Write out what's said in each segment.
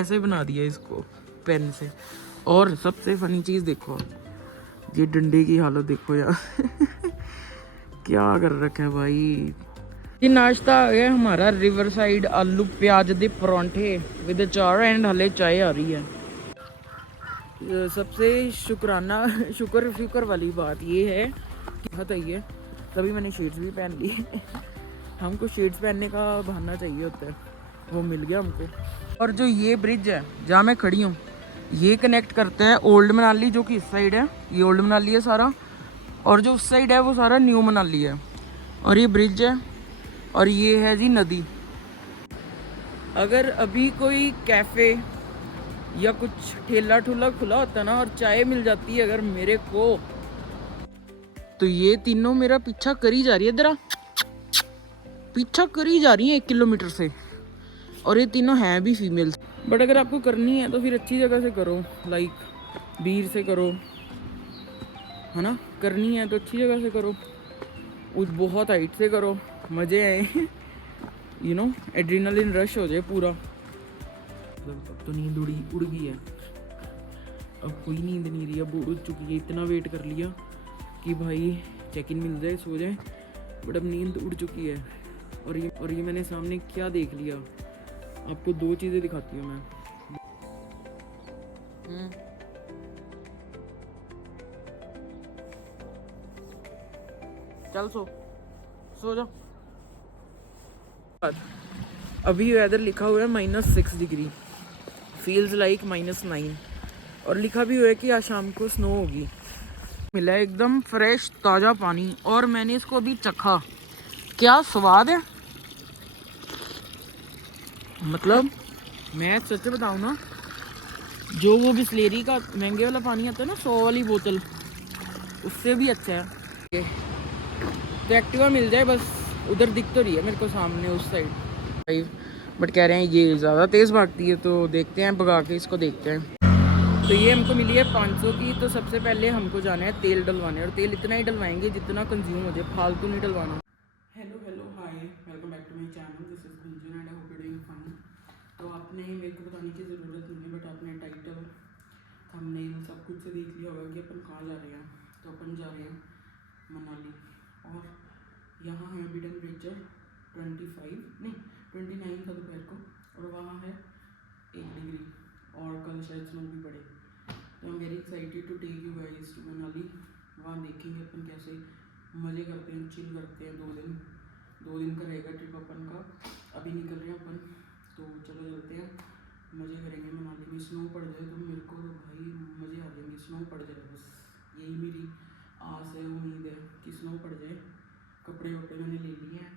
ऐसे बना दिया इसको पेन से। और सबसे फनी चीज़ देखो, ये डंडे की हालत देखो यार क्या कर रखा है भाई। ये नाश्ता आ गया हमारा, रिवर साइड आलू प्याज दे परांठे विद अचार एंड हले चाय आ रही है। सबसे शुक्र वाली बात ये है कि बताइए, तभी मैंने शेड्स भी पहन ली हमको शेड्स पहनने का बहाना चाहिए होता है, वो मिल गया हमको। और जो ये ब्रिज है जहाँ मैं खड़ी हूँ, ये कनेक्ट करते हैं ओल्ड मनाली, जो कि इस साइड है, ये ओल्ड मनाली है सारा, और जो उस साइड है वो सारा न्यू मनाली है। और ये ब्रिज है और ये है जी नदी। अगर अभी कोई कैफ़े या कुछ ठेला ठुला खुला होता ना और चाय मिल जाती है अगर मेरे को, तो ये तीनों मेरा पीछा करी जा रही है, इधर पीछा करी जा रही है 1 किलोमीटर से, और ये तीनों हैं भी फीमेल्स। बट अगर आपको करनी है तो फिर अच्छी जगह से करो, लाइक बीर से करो, है ना। करनी है तो अच्छी जगह से करो, उस बहुत हाइट से करो, मज़े आए यू नो, एड्रेनलिन रश हो जाए पूरा। अब तो नींद उड़ गई है, अब कोई नींद नहीं रही, अब उड़ चुकी है। इतना वेट कर लिया कि भाई चेक इन मिल जाए, सो जाए, बट अब नींद उड़ चुकी है। और ये मैंने सामने क्या देख लिया, आपको 2 चीज़ें दिखाती हूँ मैं। चल सो जा। अभी वेदर लिखा हुआ है -6 डिग्री, फील्स लाइक -9, और लिखा भी हुआ है कि आज शाम को स्नो होगी। मिला है एकदम फ्रेश ताज़ा पानी, और मैंने इसको अभी चखा, क्या स्वाद है। मतलब मैं सच बताऊँ ना, जो वो बिस्लेरी का महंगे वाला पानी आता है ना, 100 वाली बोतल, उससे भी अच्छा है। तो एक्टिवा मिल जाए बस, उधर दिख तो रही है मेरे को सामने उस साइड, बट कह रहे हैं ये ज़्यादा तेज़ भागती है, तो देखते हैं, भगा के इसको देखते हैं। तो ये हमको मिली है 500 की। तो सबसे पहले हमको जाना है तेल डलवाने, और तेल इतना ही डलवाएंगे जितना कंज्यूम हो जाए, फालतू नहीं डलवाना। Hello hi, welcome back to my channel, this is Gunjan and I hope you doing fine. तो आपने मेरे को बताने की ज़रूरत नहीं है, बट आपने टाइटल, थंबनेल सब कुछ से देख लिया होगा कि अपन कहाँ जा रहे हैं। तो अपन जा रहे हैं मनाली, और यहाँ है बिडन ब्रिज 29 था दोपहर को, और वहाँ है 1 डिग्री, और कल शायद स्नो भी पड़े। तो I am very excited to take you guys to Manali. वहाँ देखेंगे अपन कैसे मज़े करते हैं, चिल करते हैं। 2 दिन का रहेगा ट्रिप अपन का, अभी निकल रहे हैं अपन, तो चलो चलते हैं, मज़े करेंगे मनाली में। स्नो पड़ जाए तो मेरे को तो भाई मज़े आ जाएंगे, स्नो पड़ जाए बस, यही मेरी आस है, उम्मीद है कि स्नो पड़ जाए। कपड़े वपड़े मैंने ले लिए हैं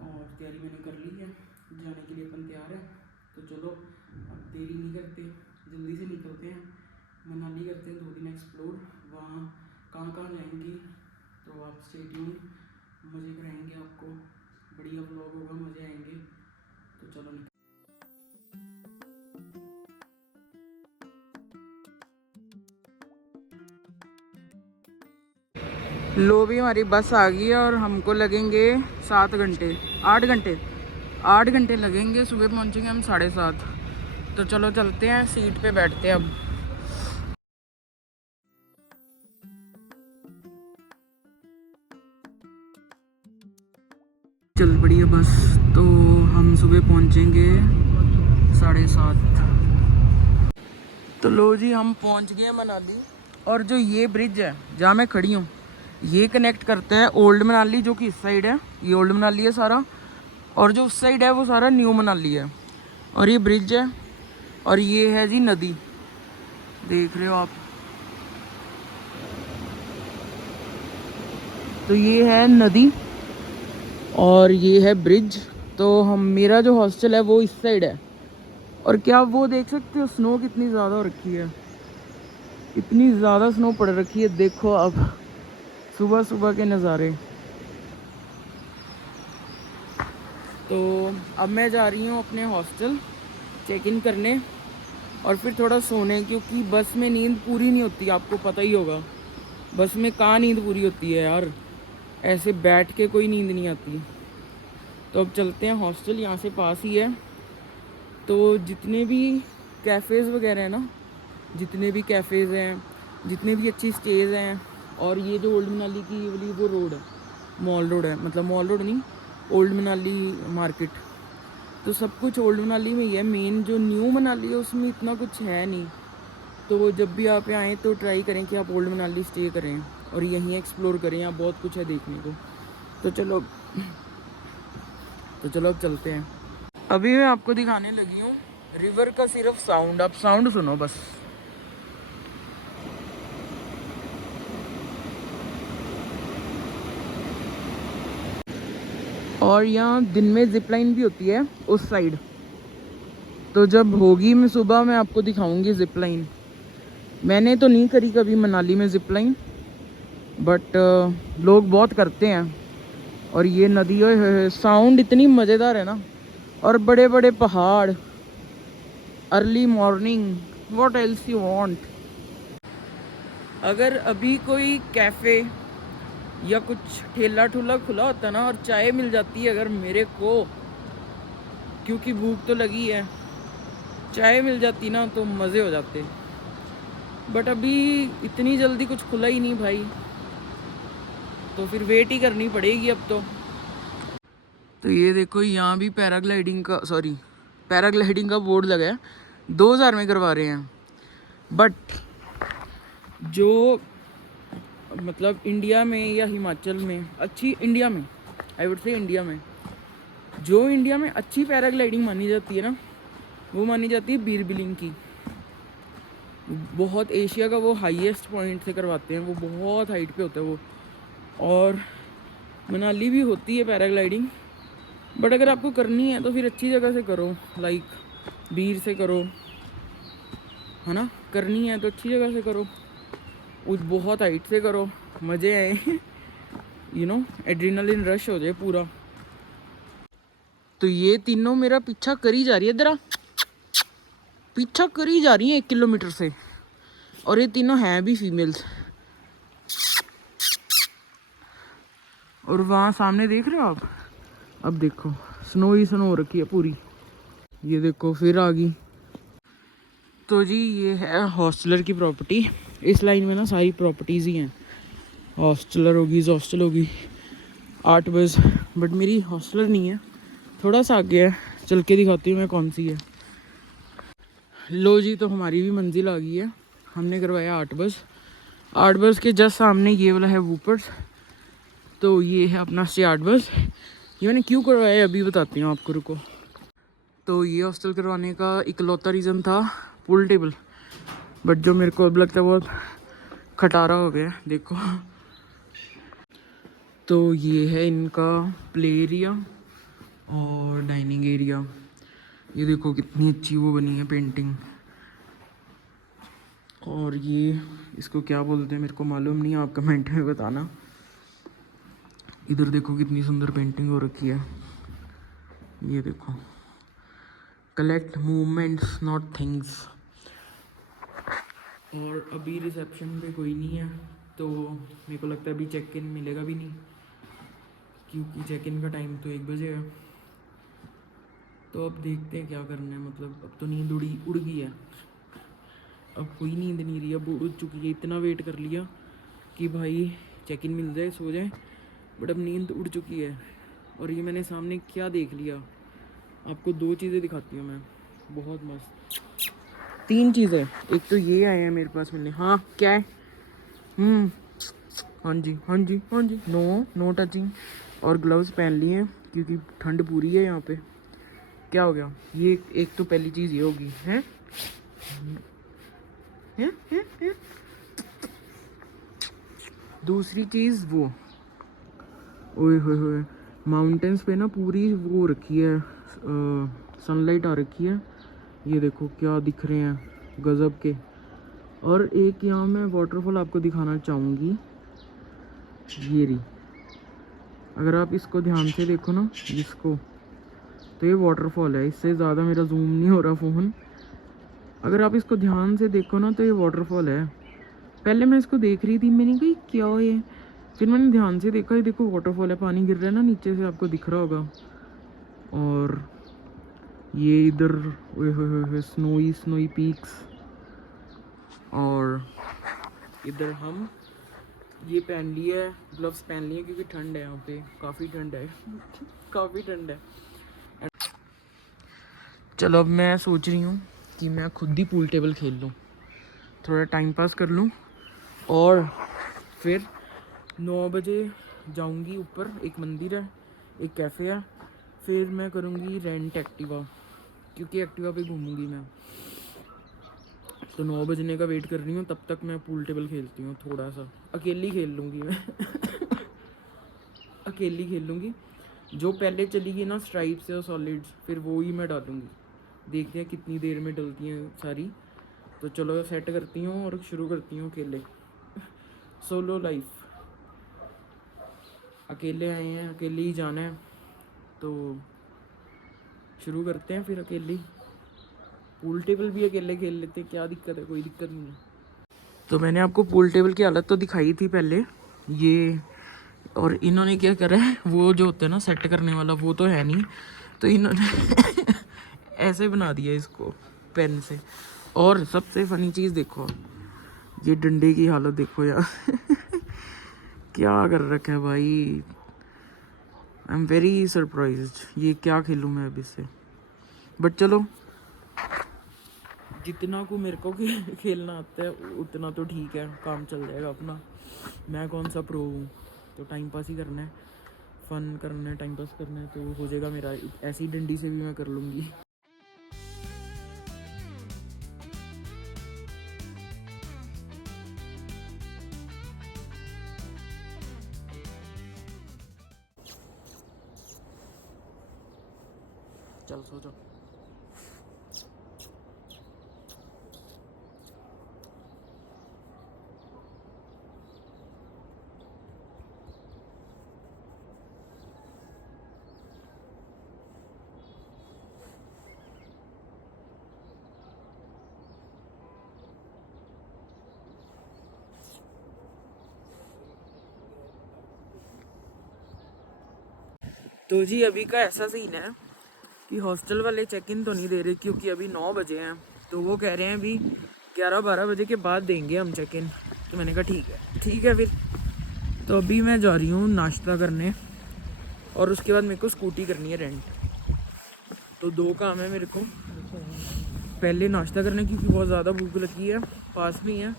और तैयारी मैंने कर ली है, जाने के लिए अपन तैयार है। तो चलो अब देरी नहीं करते, जल्दी से निकलते हैं, मनाली करते हैं 2 दिन एक्सप्लोर। वहाँ कहाँ कहाँ जाएंगे तो आप स्टे ट्यून, मज़े कराएंगे आपको, बढ़िया व्लॉग होगा, मज़े आएंगे। तो चलो निकल। लो भी हमारी बस आ गई है, और हमको लगेंगे 7 घंटे 8 घंटे लगेंगे, सुबह पहुंचेंगे हम 7:30। तो चलो चलते हैं, सीट पे बैठते हैं अब। चल पड़ी है बस, तो हम सुबह पहुंचेंगे 7:30। तो लो जी, हम पहुंच गए मनाली, और जो ये ब्रिज है जहाँ मैं खड़ी हूँ, ये कनेक्ट करते हैं ओल्ड मनाली, जो कि इस साइड है, ये ओल्ड मनाली है सारा, और जो उस साइड है वो सारा न्यू मनाली है। और ये ब्रिज है, और ये है जी नदी, देख रहे हो आप। तो ये है नदी और ये है ब्रिज। तो मेरा जो हॉस्टल है वो इस साइड है, और क्या वो देख सकते हो स्नो कितनी ज़्यादा हो रखी है, इतनी ज़्यादा स्नो पड़ रखी है। देखो अब सुबह सुबह के नज़ारे। तो अब मैं जा रही हूँ अपने हॉस्टल चेक इन करने, और फिर थोड़ा सोने, क्योंकि बस में नींद पूरी नहीं होती, आपको पता ही होगा बस में कहाँ नींद पूरी होती है यार, ऐसे बैठ के कोई नींद नहीं आती। तो अब चलते हैं हॉस्टल, यहाँ से पास ही है, तो जितने भी कैफ़ेज़ वगैरह हैं ना, जितने भी कैफ़ेज़ हैं, जितने भी अच्छी स्टेज हैं, और ये जो ओल्ड मनाली की ये वाली वो रोड है, मॉल रोड है, मतलब मॉल रोड नहीं, ओल्ड मनाली मार्केट, तो सब कुछ ओल्ड मनाली में ही है। मेन जो न्यू मनाली है उसमें इतना कुछ है नहीं। तो जब भी आप आएँ तो ट्राई करें कि आप ओल्ड मनाली स्टे करें और यहीं एक्सप्लोर करें, यहाँ बहुत कुछ है देखने को। तो चलो अब चलते हैं। अभी मैं आपको दिखाने लगी हूँ रिवर का सिर्फ साउंड, आप साउंड सुनो बस। और यहाँ दिन में जिप लाइन भी होती है उस साइड, तो जब होगी मैं सुबह में आपको दिखाऊंगी जिप लाइन। मैंने तो नहीं करी कभी मनाली में जिप लाइन, बट लोग बहुत करते हैं। और ये नदी साउंड इतनी मज़ेदार है ना, और बड़े बड़े पहाड़, early morning, what else you want. अगर अभी कोई कैफ़े या कुछ ठेला ठुला खुला होता ना और चाय मिल जाती है अगर मेरे को, क्योंकि भूख तो लगी है, चाय मिल जाती ना तो मज़े हो जाते। बट अभी इतनी जल्दी कुछ खुला ही नहीं भाई, तो फिर वेट ही करनी पड़ेगी अब तो ये देखो यहाँ भी पैराग्लाइडिंग का बोर्ड लगा है, 2000 में करवा रहे हैं। बट जो मतलब इंडिया में या हिमाचल में अच्छी, इंडिया में आई वुड से इंडिया में जो इंडिया में अच्छी पैराग्लाइडिंग मानी जाती है ना, वो मानी जाती है बीर बिलिंग की। बहुत एशिया का वो हाईएस्ट पॉइंट से करवाते हैं, वो बहुत हाइट पे होता है वो। और मनाली भी होती है पैराग्लाइडिंग, बट अगर आपको करनी है तो फिर अच्छी जगह से करो, लाइक बीर से करो, है ना। करनी है तो अच्छी जगह से करो, उस बहुत हाइट से करो, मज़े आए यू नो, एड्रेनलिन रश हो जाए पूरा। तो ये तीनों मेरा पीछा करी जा रही है, इधर पीछा करी जा रही है 1 किलोमीटर से, और ये तीनों हैं भी फीमेल्स। और वहाँ सामने देख रहे हो आप, अब देखो स्नो ही स्नो हो रखी है पूरी, ये देखो फिर आ गई। तो जी ये है हॉस्टलर की प्रॉपर्टी। इस लाइन में ना सारी प्रॉपर्टीज़ ही हैं, हॉस्टलर होगी, हॉस्टल होगी, 8 बस। बट मेरी हॉस्टलर नहीं है, थोड़ा सा आगे है, चल के दिखाती हूँ मैं कौन सी है। लो जी, तो हमारी भी मंजिल आ गई है, हमने करवाया 8 बस। 8 बस के जस्ट सामने ये वाला है वूपर्स, तो ये है अपना स्टे 8 बस। ये मैंने क्यों करवाया अभी बताती हूँ आपको, रुको। तो ये हॉस्टल करवाने का इकलौता रीज़न था पूल टेबल, बट जो मेरे को अब लगता है बहुत खटारा हो गया, देखो। तो ये है इनका प्ले एरिया और डाइनिंग एरिया, ये देखो कितनी अच्छी वो बनी है पेंटिंग। और ये इसको क्या बोलते हैं मेरे को मालूम नहीं, आप कमेंट में बताना। इधर देखो कितनी सुंदर पेंटिंग हो रखी है, ये देखो, कलेक्ट मूवमेंट्स नॉट थिंग्स। और अभी रिसेप्शन पे कोई नहीं है, तो मेरे को लगता है अभी चेक इन मिलेगा भी नहीं, क्योंकि चेक इन का टाइम तो 1 बजे है। तो अब देखते हैं क्या करना है, मतलब अब तो नींद उड़ गई है, अब कोई नींद नहीं रही, अब उड़ चुकी है। इतना वेट कर लिया कि भाई चेक इन मिल जाए, सो जाए, बट अब नींद उड़ चुकी है। और ये मैंने सामने क्या देख लिया, आपको 2 चीज़ें दिखाती हूँ मैं, बहुत मस्त 3 चीज़ें। एक तो ये आए हैं मेरे पास मिलने, हाँ क्या है, हाँ जी हाँ जी हाँ जी, नो टचिंग। और ग्लव्स पहन लिए हैं क्योंकि ठंड पूरी है यहाँ पे। क्या हो गया, ये एक तो पहली चीज़ ये होगी है? दूसरी चीज़ वो, ओए होए, माउंटेन्स पे ना पूरी वो रखी है, सनलाइट आ रखी है, ये देखो क्या दिख रहे हैं गजब के। और एक यहाँ मैं वाटरफॉल आपको दिखाना चाहूँगी, ये रही, अगर आप इसको ध्यान से देखो ना इसको, तो ये वाटरफॉल है, इससे ज़्यादा मेरा जूम नहीं हो रहा फ़ोन। अगर आप इसको ध्यान से देखो ना तो ये वाटरफॉल है। पहले मैं इसको देख रही थी, मैंने कहा क्या है, फिर मैंने ध्यान से देखा, ये देखो वाटरफॉल है, पानी गिर रहा है ना नीचे से, आपको दिख रहा होगा। और ये इधर स्नोई स्नोई पीक्स, और इधर हम ये पहन लिए, ग्लव्स पहन लिए क्योंकि ठंड है यहाँ पे, काफ़ी ठंड है काफ़ी ठंड है। चलो अब मैं सोच रही हूँ कि मैं खुद ही पूल टेबल खेल लूँ, थोड़ा टाइम पास कर लूँ, और फिर 9 बजे जाऊँगी ऊपर, एक मंदिर है, एक कैफ़े है, फिर मैं करूँगी रेंट एक्टिवा, क्योंकि एक्टिवा पे घूमूंगी मैं। तो 9 बजने का वेट कर रही हूँ, तब तक मैं पूल टेबल खेलती हूँ थोड़ा सा, अकेली खेल लूँगी मैं अकेली खेल लूँगी। जो पहले चली गई ना स्ट्राइप्स और सॉलिड्स, फिर वो ही मैं डालूँगी, देखते हैं कितनी देर में डलती हैं सारी। तो चलो सेट करती हूँ और शुरू करती हूँ अकेले सोलो लाइफ। अकेले आए हैं, अकेले ही जाना है, तो शुरू करते हैं फिर अकेले। पूल टेबल भी अकेले खेल लेते, क्या दिक्कत है, कोई दिक्कत नहीं है। तो मैंने आपको पूल टेबल की हालत तो दिखाई थी पहले ये, और इन्होंने क्या करा है, वो जो होता है ना सेट करने वाला, वो तो है नहीं, तो इन्होंने ऐसे बना दिया इसको पेन से। और सबसे फनी चीज़ देखो, ये डंडे की हालत देखो यार क्या कर रखा है भाई, आई एम वेरी सरप्राइज्ड। ये क्या खेलूँ मैं अब इससे, बट चलो जितना को मेरे को खेलना आता है उतना तो ठीक है, काम चल जाएगा अपना। मैं कौन सा प्रो हूँ, तो टाइम पास ही करना है, फन करना है, टाइम पास करना है, तो हो जाएगा मेरा। ऐसी डंडी से भी मैं कर लूँगी। चल सो जाओ। तो जी अभी का ऐसा सीन है कि हॉस्टल वाले चेक इन तो नहीं दे रहे, क्योंकि अभी 9 बजे हैं, तो वो कह रहे हैं अभी 11-12 बजे के बाद देंगे हम चेक इन। तो मैंने कहा ठीक है फिर। तो अभी मैं जा रही हूँ नाश्ता करने, और उसके बाद मेरे को स्कूटी करनी है रेंट। तो 2 काम है मेरे को, पहले नाश्ता करने की, क्योंकि बहुत ज़्यादा भूख लगी है, पास में ही है,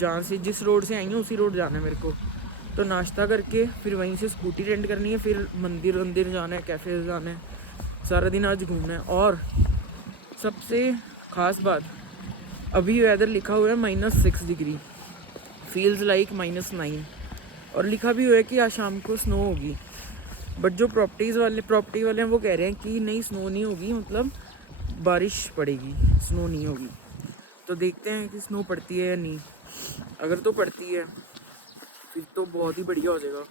जहाँ से जिस रोड से आई हूँ उसी रोड जाना है मेरे को। तो नाश्ता करके फिर वहीं से स्कूटी रेंट करनी है, फिर मंदिर वंदिर जाना है, कैफ़े जाना है, सारा दिन आज घूमना है। और सबसे ख़ास बात, अभी वेदर लिखा हुआ है -6 डिग्री, फील्स लाइक -9, और लिखा भी हुआ है कि आज शाम को स्नो होगी। बट जो प्रॉपर्टी वाले हैं वो कह रहे हैं कि नहीं, स्नो नहीं होगी, मतलब बारिश पड़ेगी, स्नो नहीं होगी। तो देखते हैं कि स्नो पड़ती है या नहीं। अगर तो पड़ती है फिर तो बहुत ही बढ़िया हो जाएगा,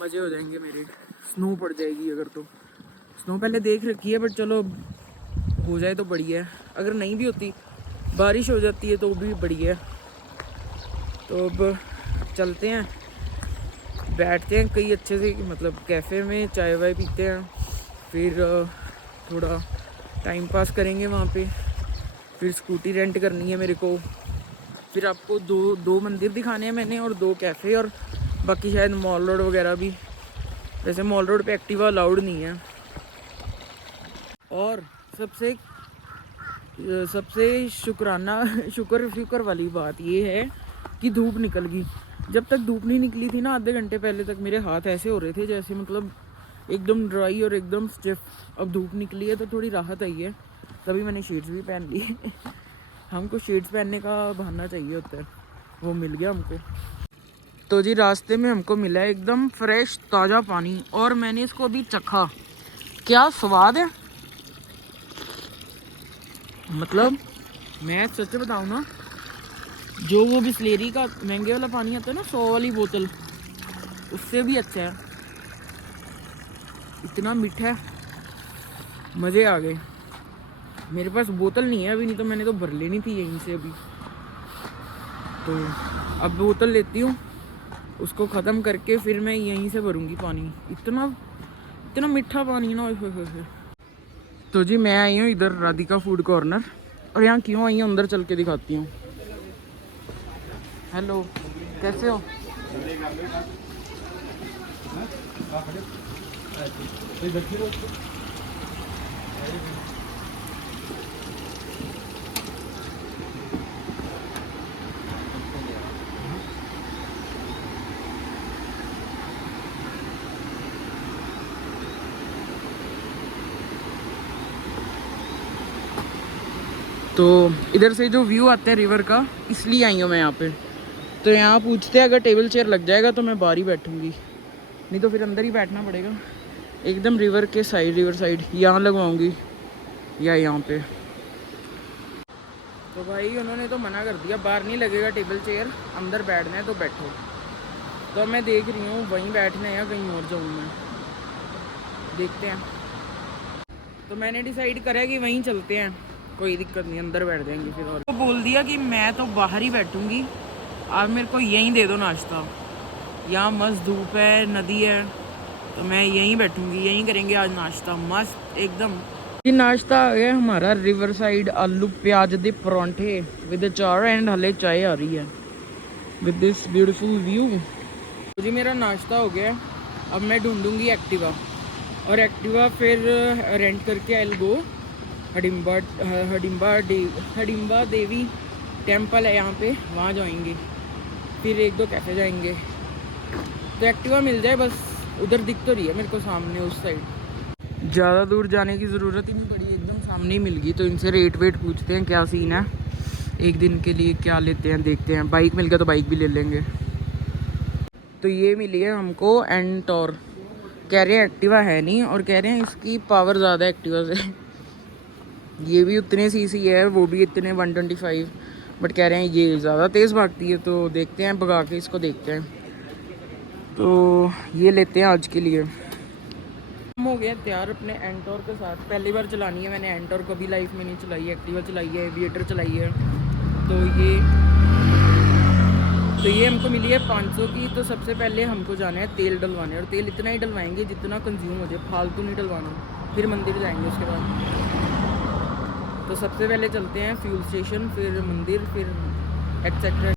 मज़े हो जाएंगे मेरे। स्नो पड़ जाएगी अगर, तो स्नो पहले देख रखी है, बट चलो हो जाए तो बढ़िया है। अगर नहीं भी होती, बारिश हो जाती है, तो भी बढ़िया है। तो अब चलते हैं, बैठते हैं कहीं अच्छे से, मतलब कैफ़े में चाय वाय पीते हैं, फिर थोड़ा टाइम पास करेंगे वहाँ पे। फिर स्कूटी रेंट करनी है मेरे को, फिर आपको दो मंदिर दिखाने हैं मैंने, और 2 कैफ़े, और बाकी शायद मॉल रोड वगैरह भी। वैसे मॉल रोड पे एक्टिवा अलाउड नहीं है। और सबसे शुक्र वाली बात ये है कि धूप निकल गई। जब तक धूप नहीं निकली थी ना, आधे घंटे पहले तक मेरे हाथ ऐसे हो रहे थे जैसे मतलब एकदम ड्राई और एकदम स्टिफ। अब धूप निकली है तो थोड़ी राहत आई है, तभी मैंने शेड्स भी पहन ली हमको शेड्स पहनने का बहाना चाहिए होता है, वो मिल गया हमको। तो जी रास्ते में हमको मिला है एकदम फ्रेश ताज़ा पानी, और मैंने इसको अभी चखा, क्या स्वाद है। मतलब मैं सच बताऊँ ना, जो वो बिस्लेरी का महंगे वाला पानी आता है ना, 100 वाली बोतल, उससे भी अच्छा है। इतना मीठा है, मज़े आ गए। मेरे पास बोतल नहीं है अभी, नहीं तो मैंने तो भर लेनी थी यहीं से अभी। तो अब बोतल लेती हूँ, उसको ख़त्म करके फिर मैं यहीं से भरूँगी पानी। इतना मीठा पानी ना, तो जी मैं आई हूँ इधर राधिका फूड कॉर्नर, और यहाँ क्यों आई हूँ अंदर चल के दिखाती हूँ। हेलो, कैसे हो? तो इधर से जो व्यू आता है रिवर का, इसलिए आई हूँ मैं यहाँ पे। तो यहाँ पूछते हैं अगर टेबल चेयर लग जाएगा तो मैं बाहर ही बैठूँगी, नहीं तो फिर अंदर ही बैठना पड़ेगा। एकदम रिवर के साइड, रिवर साइड यहाँ लगवाऊँगी या यहाँ पे। तो भाई उन्होंने तो मना कर दिया, बाहर नहीं लगेगा टेबल चेयर, अंदर बैठना है तो बैठो। तो मैं देख रही हूँ वहीं बैठना है या कहीं और जाऊँ मैं, देखते हैं। तो मैंने डिसाइड करा है कि वहीं चलते हैं, कोई दिक्कत नहीं, अंदर बैठ जाएंगे फिर। और तो बोल दिया कि मैं तो बाहर ही बैठूंगी, आप मेरे को यहीं दे दो नाश्ता। यहाँ मस्त धूप है, नदी है, तो मैं यहीं बैठूंगी, यहीं करेंगे आज नाश्ता मस्त एकदम। ये नाश्ता आ गया हमारा, रिवर साइड आलू प्याज दे परांठे विद अचार एंड हले चाय आ रही है विद दिस ब्यूटीफुल व्यू। तो जी मेरा नाश्ता हो गया, अब मैं ढूंढूंगी एक्टिवा, और एक्टिवा फिर रेंट करके I will go Hadimba Devi temple है यहाँ पे, वहाँ जाएंगे, फिर एक दो कैफ़े जाएंगे। तो एक्टिवा मिल जाए बस, उधर दिख तो रही है मेरे को सामने उस साइड। ज़्यादा दूर जाने की ज़रूरत ही नहीं पड़ी, एकदम सामने ही मिल गई। तो इनसे रेट वेट पूछते हैं क्या सीन है, एक दिन के लिए क्या लेते हैं देखते हैं। बाइक मिल गया तो बाइक भी ले लेंगे। तो ये मिली है हमको एंटोर, कह रहे हैं एक्टिवा है नहीं, और कह रहे हैं इसकी पावर ज़्यादा है एक्टिवा से। ये भी उतने सीसी है, वो भी इतने 125, बट कह रहे हैं ये ज़्यादा तेज़ भागती है। तो देखते हैं, भगा के इसको देखते हैं। तो ये लेते हैं आज के लिए। हम हो गए तैयार अपने एंटोर के साथ। पहली बार चलानी है मैंने एंटोर, कभी लाइफ में नहीं चलाई है। एक्टिवा चलाई है, एविएटर चलाई है। तो ये हमको मिली है 500 की। तो सबसे पहले हमको जाना है तेल डलवाने, और तेल इतना ही डलवाएंगे जितना कंज्यूम हो जाए, फालतू नहीं डलवाना। फिर मंदिर जाएंगे उसके बाद। तो सबसे पहले चलते हैं फ्यूल स्टेशन, फिर मंदिर, फिर एक्सेट्रा।